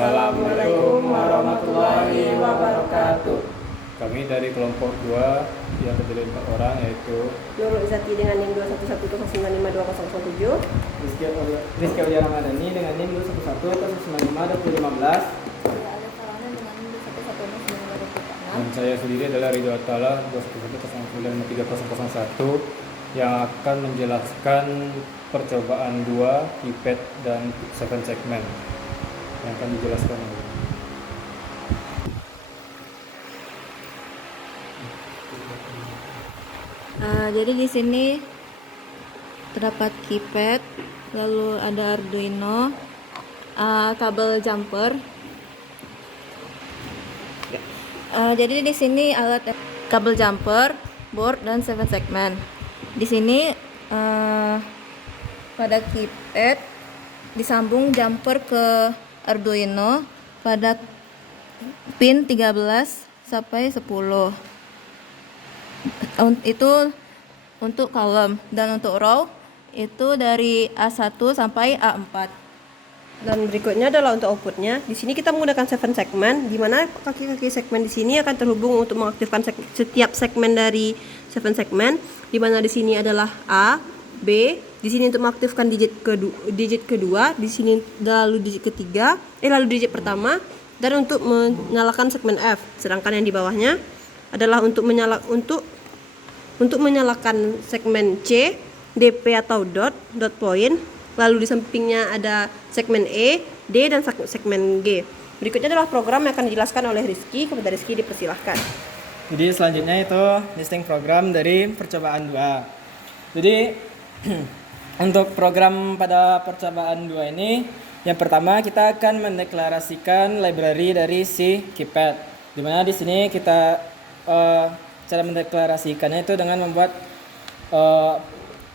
Assalamualaikum warahmatullahi wabarakatuh. Kami dari kelompok 2 yang terdiri 4 orang, yaitu Nurul Izati dengan NIM 211095207. Rizky Aulia Ramadhani dengan NIM 211095215. dan saya sendiri adalah Ridho Atala 211095301 yang akan menjelaskan percobaan 2 KIPED dan 7 segmen yang akan dijelaskan. Jadi di sini terdapat keypad, lalu ada Arduino, kabel jumper. Jadi di sini alat kabel jumper, board dan 7 segmen. Di sini pada keypad disambung jumper ke Arduino pada pin 13 sampai 10. Itu untuk column, dan untuk row itu dari A1 sampai A4. Dan berikutnya adalah untuk outputnya. Di sini kita menggunakan 7 segmen, di mana kaki-kaki segmen di sini akan terhubung untuk mengaktifkan setiap segmen dari 7 segmen. Di mana di sini adalah A, B, di sini untuk mengaktifkan digit kedua, di sini lalu digit ketiga, lalu digit pertama, dan untuk menyalakan segmen F. Sedangkan yang di bawahnya adalah untuk menyalakan segmen C, DP atau dot point. Lalu di sampingnya ada segmen E, D, dan segmen G. Berikutnya adalah program yang akan dijelaskan oleh Rizky. Kepada Rizky dipersilahkan. Jadi selanjutnya itu listing program dari percobaan 2. Jadi untuk program pada percobaan 2 ini, yang pertama kita akan mendeklarasikan library dari si KIPED. Dimana di sini kita cara mendeklarasikannya itu dengan membuat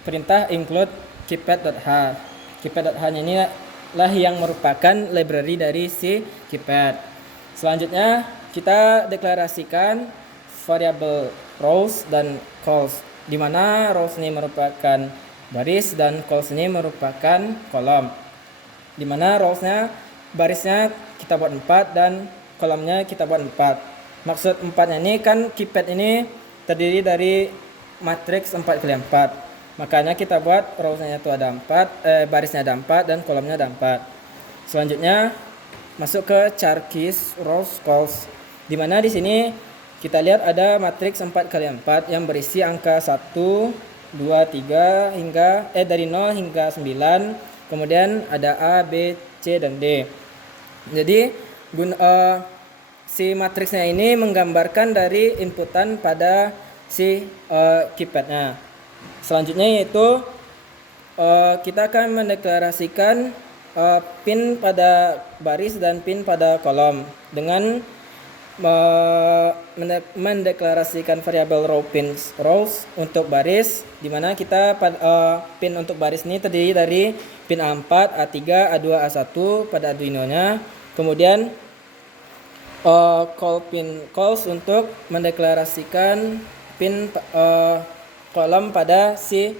perintah include keypad.h. Keypad.h ini lah yang merupakan library dari si keypad. Selanjutnya kita deklarasikan variabel rows dan calls, di mana rows ini merupakan baris dan calls ini merupakan kolom. Di mana rowsnya, barisnya kita buat 4 dan kolomnya kita buat 4. Maksud 4-nya ini kan keypad ini terdiri dari matriks 4x4. Makanya kita buat rowsnya itu ada 4, barisnya ada 4 dan kolomnya ada 4. Selanjutnya masuk ke char keys rows calls, di mana di sini kita lihat ada matriks 4x4 yang berisi angka 1, 2, 3 hingga dari 0 hingga 9. Kemudian ada A, B, C dan D. Jadi si matriksnya ini menggambarkan dari inputan pada si keypadnya. Selanjutnya yaitu kita akan mendeklarasikan pin pada baris dan pin pada kolom dengan mendeklarasikan variabel rows untuk baris, di mana kita pin untuk baris ini terdiri dari pin A4, A3, A2, A1 pada Arduino-nya. Kemudian calls untuk mendeklarasikan pin kolom pada si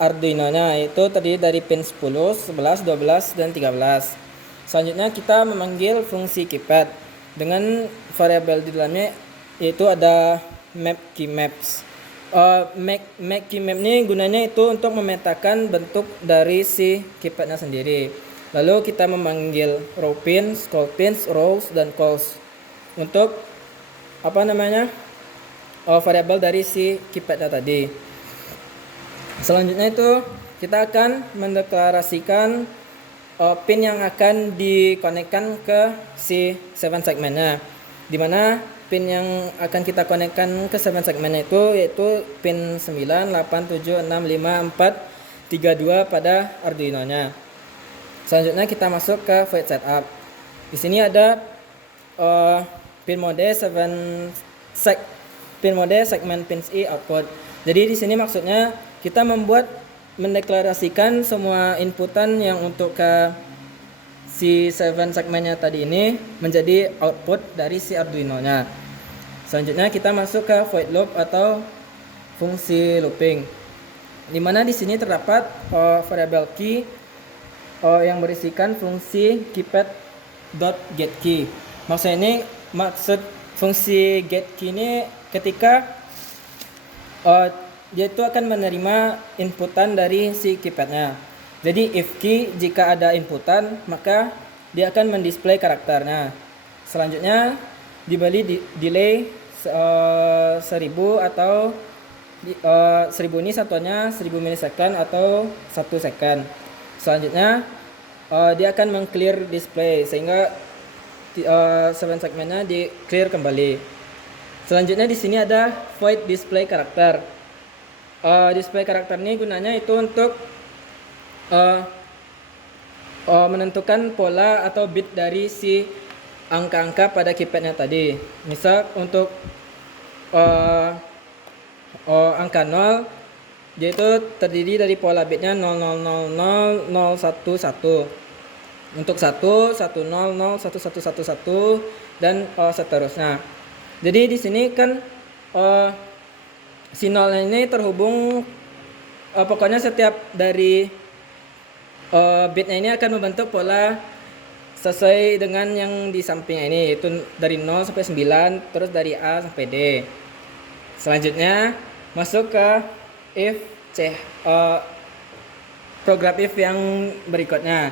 Arduino-nya, yaitu terdiri dari pin 10, 11, 12, dan 13. Selanjutnya kita memanggil fungsi keypad dengan variabel di dalamnya, yaitu ada map keymaps. Map keymap ini gunanya itu untuk memetakan bentuk dari si keypadnya sendiri. Lalu kita memanggil row pins, call pins, rows, dan calls untuk variabel dari si keypadnya tadi. Selanjutnya itu kita akan mendeklarasikan pin yang akan dikonekkan ke si 7 segmennya, di mana pin yang akan kita konekkan ke 7 segmennya itu yaitu pin 9, 8, 7, 6, 5, 4, 3, 2 pada Arduino-nya. Selanjutnya kita masuk ke void setup. Di sini ada pin mode segmen pins I output. Jadi di sini maksudnya kita mendeklarasikan semua inputan yang untuk ke si 7 segmennya tadi ini menjadi output dari si Arduino-nya. Selanjutnya kita masuk ke void loop atau fungsi looping, di mana di sini terdapat variabel key yang berisikan fungsi keypad dot get key. Maksudnya ini maksud fungsi get key ini ketika dia itu akan menerima inputan dari si keypadnya. Jadi if key jika ada inputan maka dia akan mendisplay karakternya. Selanjutnya dibeli delay 1000 atau 1000 ini satuannya 1000 milisecond atau 1 second. Selanjutnya dia akan meng-clear display sehingga 7 segmennya di clear kembali. Selanjutnya di sini ada void display karakter. Display karakter ini gunanya itu untuk menentukan pola atau bit dari si angka-angka pada keypadnya tadi. Misal untuk angka 0 dia itu terdiri dari pola bitnya 0000 011. Untuk 1 100 1111 dan seterusnya. Jadi di sini kan si 0 ini terhubung pokoknya setiap dari bitnya ini akan membentuk pola sesuai dengan yang di sampingnya ini, yaitu dari 0 sampai 9, terus dari A sampai D. Selanjutnya masuk ke if program if yang berikutnya.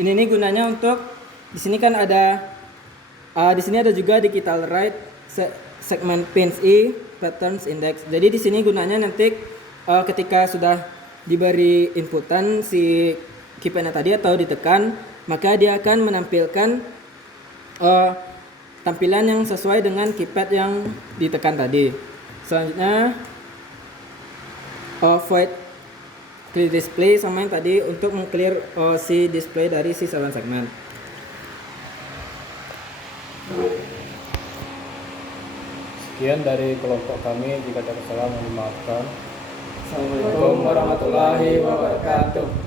Ini gunanya untuk di sini kan ada di sini ada juga digital write segment pins I patterns index. Jadi di sini gunanya nanti ketika sudah diberi inputan si keypadnya tadi atau ditekan, maka dia akan menampilkan tampilan yang sesuai dengan keypad yang ditekan tadi. Selanjutnya void clear display sama yang tadi untuk meng-clear si display dari si 7 segmen. Sekian dari kelompok kami, jika ada kesalahan mohon dimaafkan. Assalamualaikum warahmatullahi wabarakatuh.